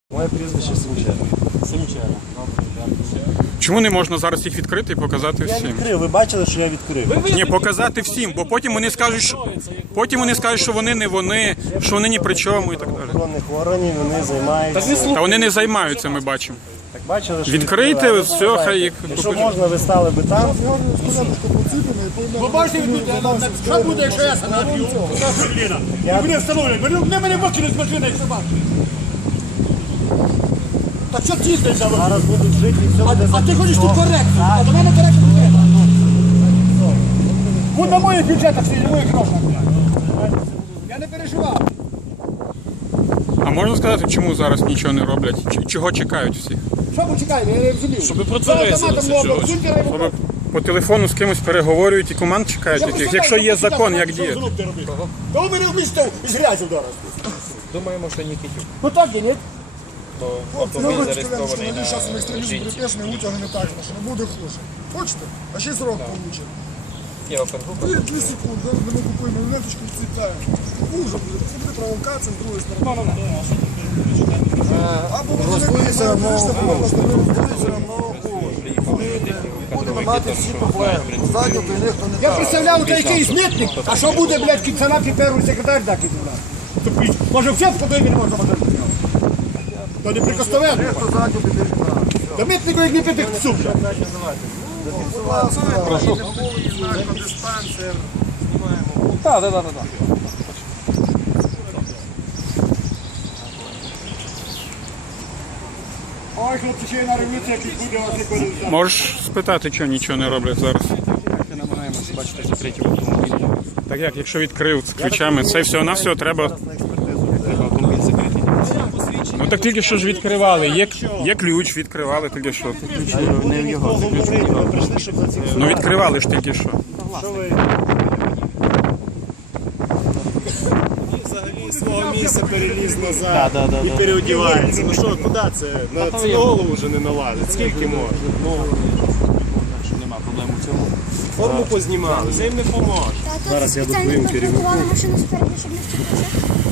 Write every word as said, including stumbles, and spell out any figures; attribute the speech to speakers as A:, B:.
A: Моє прізвище Семченко.
B: Семченко.
C: Чому не можна зараз їх відкрити і показати
A: Я
C: всім?
A: відкрив, ви бачили, що я відкрив?
C: Ні, показати всім, бо потім вони скажуть, що потім вони скажуть, що вони не вони, що вони ні при чому і так далі.
A: Охоронних органів вони займаються.
C: Та вони не займаються, ми бачимо.
A: Так бачили, що
C: Відкрийте,
A: відкрили.
C: все, хай їх
A: Якщо
C: покажуть.
A: можна, ви стали би там.
B: Ви бачите, що буде, якщо я сам наб'ю?
A: Я-
B: Мене встановлюють, мене мене викинуть з машини, як собаки. Так що тіснеш за
A: Зараз будуть жити і все
B: А,
A: буде
B: а ти
A: зафіксовано.
B: ходиш тут коректно, а до мене коректно не треба. Будь на моїх бюджетах всі, на моїх грошах. Я не переживав.
C: А можна сказати, чому зараз нічого не роблять? Ч- Чого чекають всі?
B: Що ви чекаєте, я не розумію.
D: Щоб протверезилися, чогось.
C: Щоб по телефону з кимось переговорюють і команд чекають яких? Якщо є закон, як діяти?
B: Та ви мене вмісте із грязю зараз.
D: Думаємо, що Нікітюк,
B: Ну так і ні.
D: то
E: Ну,
D: автомобіль
E: ви
D: зареєстрований
E: сказали,
D: на
E: що зараз екстремізм
D: жінці.
E: припешний, витягли не так, що не буде хуже. Хочете? А ще срок получить.
D: Є опергрупа.
E: Ви дві секунди, ми купуємо ленточку і цвітаємо. Хуже буде. Це буде провокація з другої сторони. Або ви все одно будемо мати всі проблеми. Ззаді то ніхто не
B: Я представляв, це якийсь митник, а що буде, блядь, кінценаті перший секретар дати туди? Може все в куди не можна мати? То не прикостовенно.
E: Хто ззаді буде грати.
B: Та митнику як не пити в суп.
E: Прошу. Наркодиспансер.
D: Так, так, так, так.
B: Ой, хлопці, ще й на революції, як буде вас ніколи.
C: Можеш спитати, чого нічого не роблять зараз?
D: Ми намагаємося бачити закриті автомобілі.
C: Так як, якщо відкрив з ключами, це все на все треба.
D: Треба автомобіль закритий.
C: Ну так тільки що ж відкривали. Є, є ключ, відкривали тільки що.
D: Не в його, це ключ.
A: Ви прийшли, щоб зафіксувати.
C: Ну відкривали ж тільки що.
A: Що ви
F: Взагалі свого місця переліз назад
A: Да, да, да,
F: і
A: да.
F: переодівається. Ну що, куди це? На це на голову вже не налазить. Скільки можна?
D: Що нема проблем у цьому.
F: Форму познімали, це їм не поможе.
A: Зараз я доповім керівнику.
G: Машину спереду, щоб не вчитися.